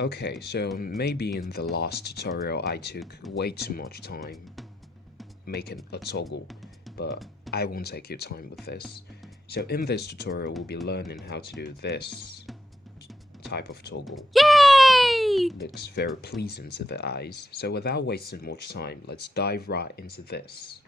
Okay, so maybe in the last tutorial I took way too much time making a toggle, but I won't take your time with this. So in this tutorial we'll be learning how to do this type of toggle. Yay! Looks very pleasing to the eyes. So without wasting much time, let's dive right into this.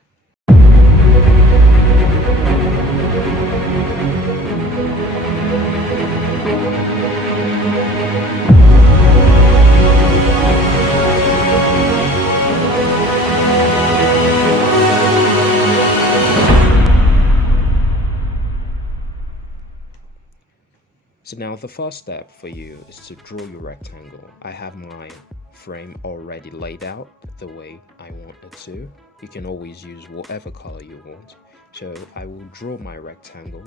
So now the first step for you is to draw your rectangle. I have my frame already laid out the way I want it to. You can always use whatever color you want. So I will draw my rectangle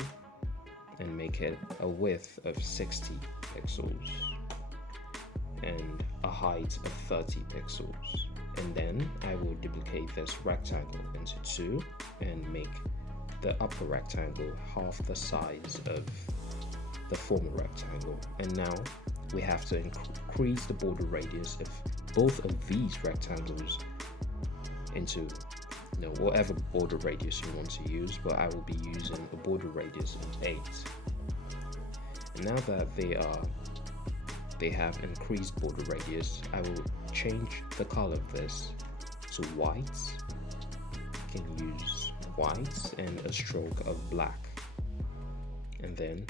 and make it a width of 60 pixels and a height of 30 pixels. And then I will duplicate this rectangle into two and make the upper rectangle half the size of the former rectangle. And now we have to increase the border radius of both of these rectangles into whatever border radius you want to use, but I will be using a border radius of 8. And now that they have increased border radius, I will change the color of this to white. You can use white and a stroke of black, and then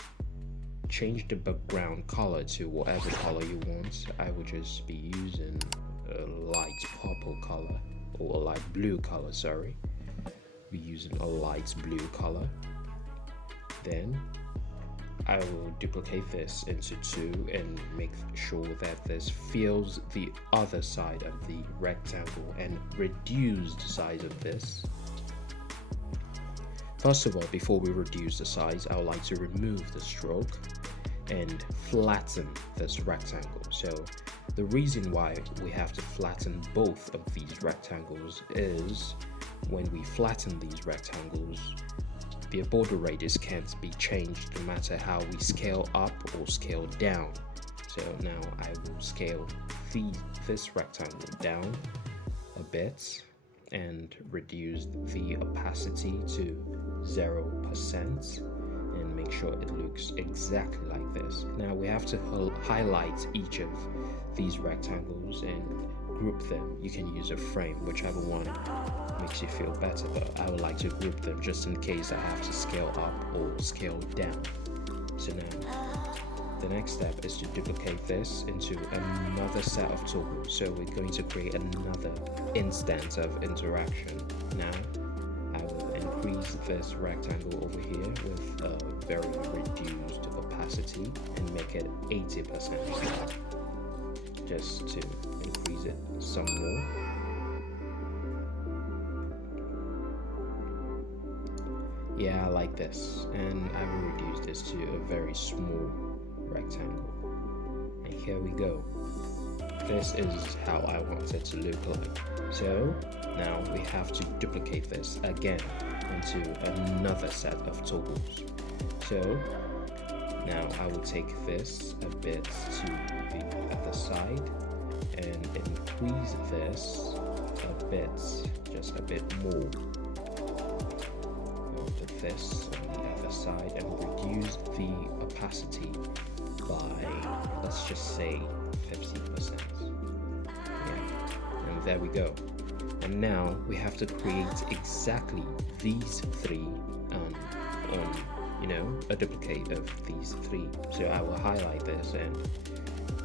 change the background color to whatever color you want. I will just be using a light purple color, or a light blue color, sorry. Be using a light blue color. Then I will duplicate this into two and make sure that this fills the other side of the rectangle and reduce the size of this. First of all, before we reduce the size, I would like to remove the stroke and flatten this rectangle. So the reason why we have to flatten both of these rectangles is when we flatten these rectangles, the border radius can't be changed no matter how we scale up or scale down. So now I will scale this rectangle down a bit and reduce the opacity to 0% and make sure it looks exactly like this. Now we have to highlight each of these rectangles and group them. You can use a frame, whichever one makes you feel better, but I would like to group them just in case I have to scale up or scale down. So now the next step is to duplicate this into another set of toggles. So we're going to create another instance of interaction. Now I will increase this rectangle over here with a very reduced opacity and make it 80%, just to increase it some more. Yeah, I like this, and I will reduce this to a very small rectangle. And here we go. This is how I want it to look like. So now we have to duplicate this again into another set of toggles. So now I will take this a bit to the other side and increase this a bit, just a bit more. Put this on the other side and reduce the opacity by, let's just say, 50%. Yeah, and there we go. And now we have to create exactly these three a duplicate of these three. So I will highlight this and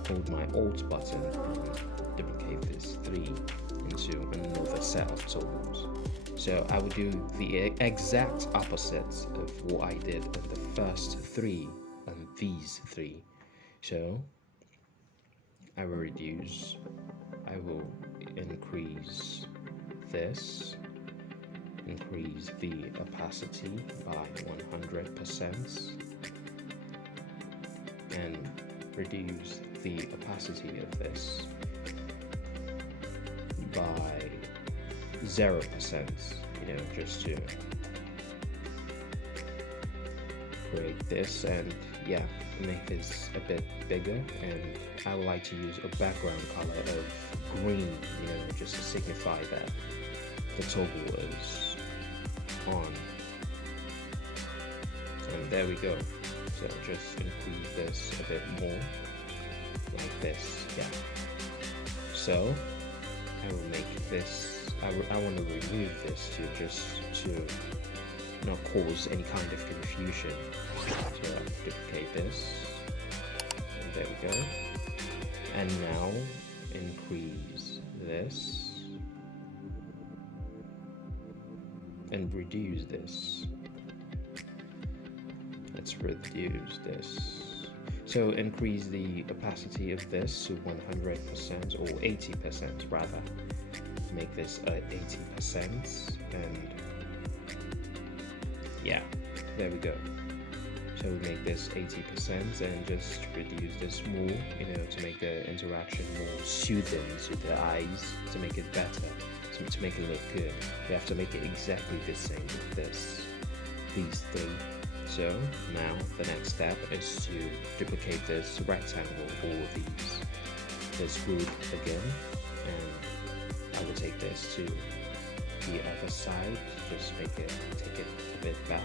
hold my Alt button and duplicate this three into another set of toggles. So I will do the exact opposite of what I did in the first three and these three. So I will increase this, increase the opacity by 100%, and reduce the opacity of this by 0%, just to create this. And yeah, make this a bit bigger, and I would like to use a background color of green, just to signify that the toggle is on. And there we go. So just increase this a bit more, like this, yeah. So I will make this, I want to remove this to not cause any kind of confusion. So I'll duplicate this, and there we go. And now increase this and reduce this. Let's reduce this. So increase the opacity of this to 100% or 80% rather. Make this 80%, and yeah, there we go. So we make this 80% and just reduce this more, to make the interaction more soothing to the eyes, to make it better, to make it look good. We have to make it exactly the same with these three. So now the next step is to duplicate this rectangle or this group again, and I will take this to the other side, just take it a bit back,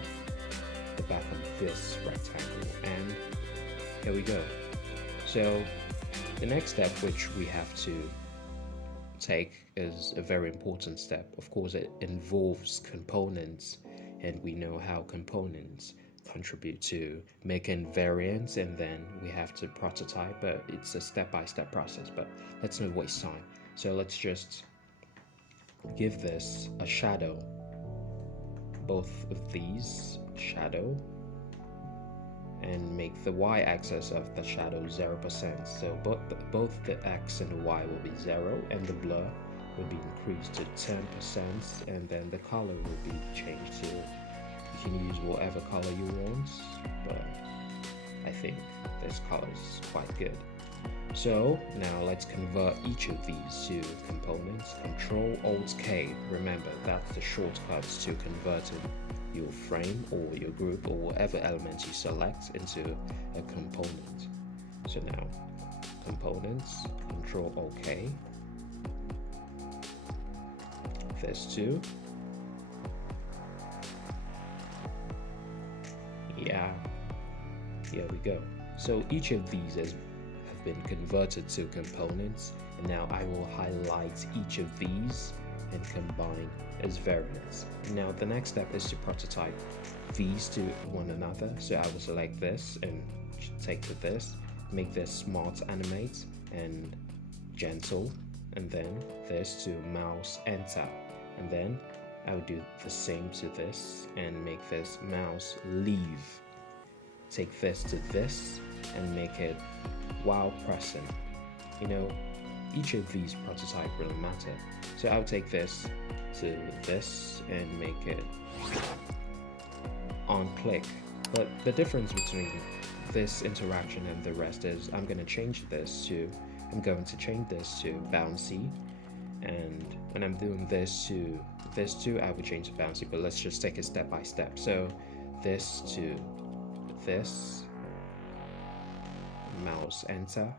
the back of this rectangle, and here we go. So the next step which we have to take is a very important step. Of course, it involves components, and we know how components contribute to making variants, and then we have to prototype, but it's a step-by-step process. But let's not waste time. So let's just give this a shadow, both of these shadow, and make the y-axis of the shadow 0%. So both the x and the y will be 0, and the blur will be increased to 10%, and then the color will be changed to, you can use whatever color you want, but I think this color is quite good. So now let's convert each of these to components. Ctrl-Alt-K, remember that's the shortcut to converting your frame or your group or whatever element you select into a component. So now components, Ctrl-OK, this too. Yeah, here we go. So each of these have been converted to components, and now I will highlight each of these and combine as variants. Now the next step is to prototype these to one another. So I will select this and take to this, make this smart animate and gentle, and then this to mouse enter, and then I will do the same to this and make this mouse leave. Take this to this and make it while pressing. Each of these prototype really matter. So I'll take this to this and make it on click. But the difference between this interaction and the rest is I'm going to change this to bouncy, and when I'm doing this to this too, I will change to bouncy, but let's just take it step by step. So this to this, mouse enter,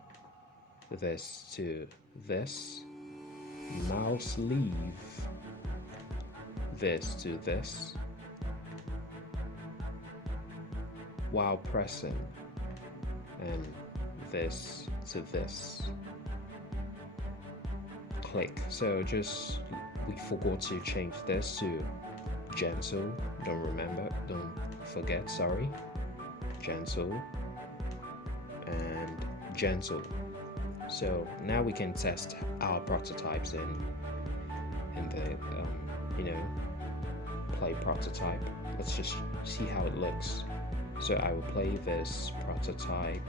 this to this, mouse leave, this to this, while pressing, and this to this, click. So we forgot to change this to gentle, don't forget, sorry, gentle and gentle. So now we can test our prototypes in the play prototype. Let's just see how it looks. So I will play this prototype,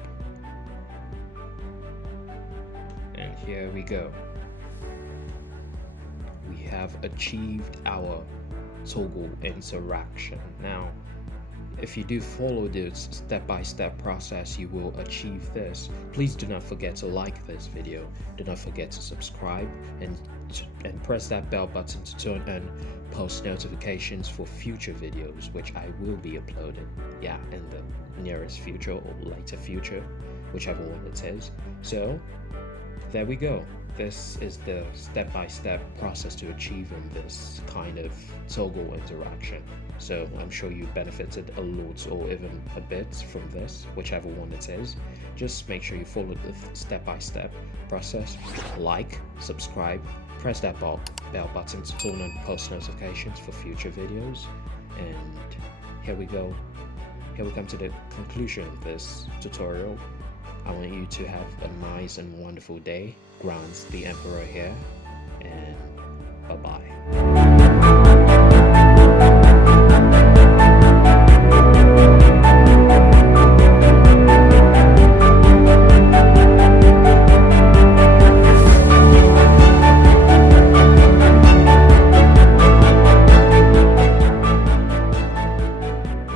and here we go. We have achieved our toggle interaction. Now if you do follow this step-by-step process, you will achieve this. Please do not forget to like this video. Do not forget to subscribe and press that bell button to turn on post notifications for future videos, which I will be uploading, in the nearest future or later future, whichever one it is. So there we go. This is the step-by-step process to achieving this kind of toggle interaction. So I'm sure you benefited a lot or even a bit from this, whichever one it is. Just make sure you follow the step-by-step process. Like, subscribe, press that bell button to turn on post notifications for future videos. And here we go. Here we come to the conclusion of this tutorial. I want you to have a nice and wonderful day. Grant the Emperor here, and bye-bye.